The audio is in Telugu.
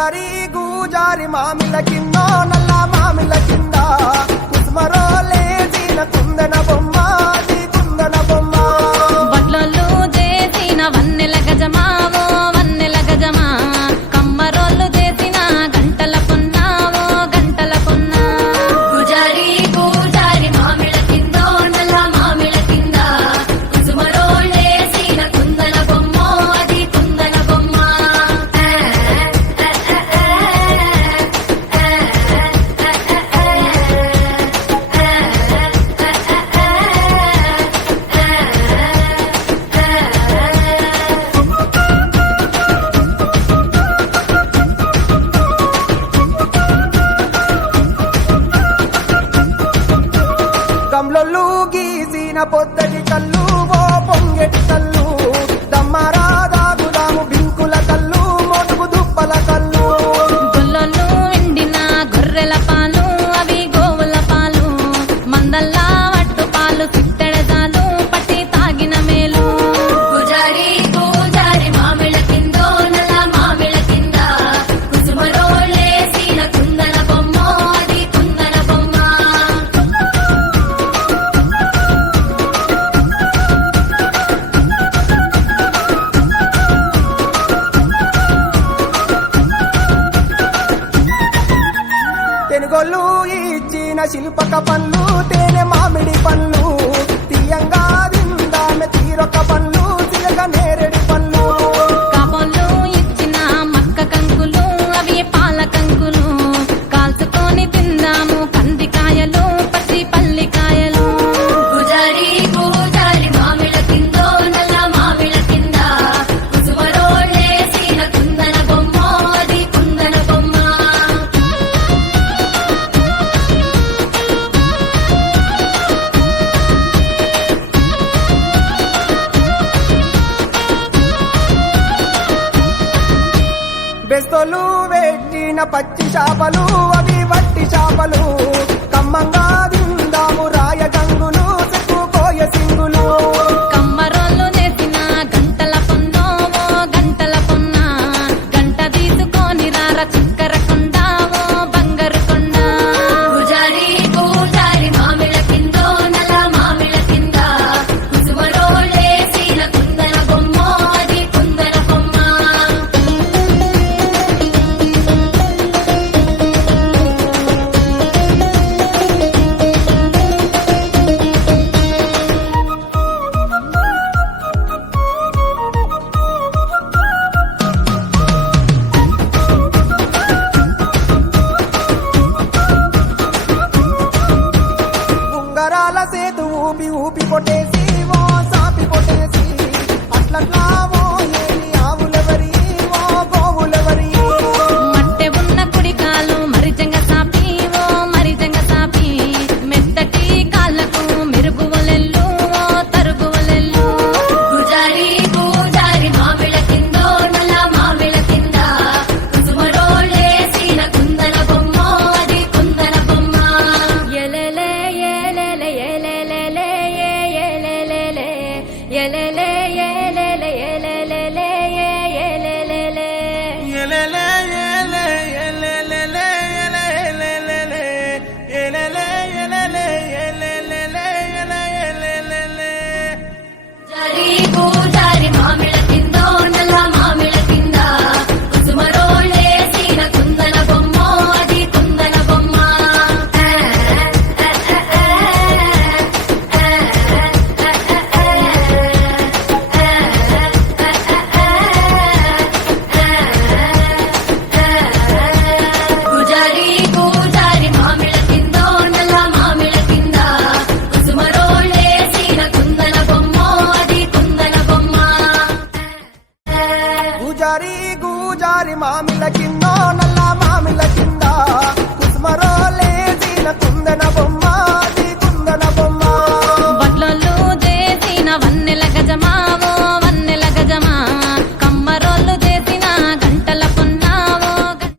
పూజారి గూజారి మామిల కిందో నల్ల మామిల కింద కుసుమరో లేసిన కుందన బొమ్మ అది కుందన బొమ్మ బట్లోళ్ళు చేసిన వన్నెల గజమావో వన్నెల గజమా కమ్మరోళ్ళు చేసిన గంటల పొన్నావో గంటల పొన్నా పూజారి పూజారి మామిళ్ళ కిందో నల్ల మామిళ్ళ కింద కుసుమరో లేసిన కుందన బొమ్మ అది కుందన బొమ్మ గమ్లొల్లు గీసిన పొద్దటి కళ్ళు ఓ పొంగెటి కళ్ళు దమ్మరా దాగుదాము బింకుల కళ్ళు మొడుగు దుప్పల కళ్ళు గొల్లోళ్ళు ఎండిన గొర్రెల పాలు అవి గోవుల పాలు మందల్లా వట్టు పాలు సిట్టెడజాలు పట్టి తాగిన మేలు పూజారి పూజారి మామిళ్ళ కిందో నల్ల మామిళ్ళ కింద కుసుమరో లేసిన కుందన బొమ్మ అది కుందన బొమ్మ తెనుగొల్లు ఇచ్చిన శిల్పక పళ్ళు తేనె మామిడి పళ్ళు తీయంగా దిందామె తీరొక పళ్ళు చిలక నేరేడు పళ్ళు కాపోళ్ళు ఇచ్చిన మక్క కంకులు అవి పాల కంకులు కాల్చుకొని తిందాము కందికాయలు పచ్చి పల్లికాయలు పూజారి పూజారి మామిళ్ళ కిందో నల్ల మామిళ్ళ కింద కుసుమరో లేసిన కుందన బొమ్మ అది కుందన బొమ్మ బెస్తలు పెట్టిన పచ్చి చేపలు అవి వట్టి చేపలు కమ్మంగా దిందాము రాయ గంగులు చెప్పుకోయ సింగులు కమ్మరోళ్ళు చేసిన గంటల పొన్నో ఓ గంటల పొన్న గంట తీసుకొని రార చిక్కర కొండ ఓ బంగారు కొండ పూజారి పూజారి మామిళ్ళ కిందో నల్ల మామిళ్ళ కింద కుసుమరో లేసిన కుందన బొమ్మ అది కుందన బొమ్మ ఉంగరాల సేతు ఊపి ఊపి కొట్టేసి ఓ సాపి కొట్టేసి అట్లట్లా ఓ ఏలి ఆవులెవరి ఓ గోవులెవరి మట్టె ఉన్న కుడికాలు మరిజంగ సాపి ఓ మరిజంగ సాపి మెత్తటి కాళ్ళకు మెరుగువలెల్లు ఓ తరుగువలెల్లు పూజారి పూజారి మామిళ్ళ కిందో నల్ల మామిళ్ళ కింద కుసుమరో లేసిన కుందన బొమ్మ అది కుందన బొమ్మ ఎలెలే ఎలెలే ఎలెలే ఎలెలే ఎలెలే ఎలెలే ఎలెలే ఎలెలే ఎలెలే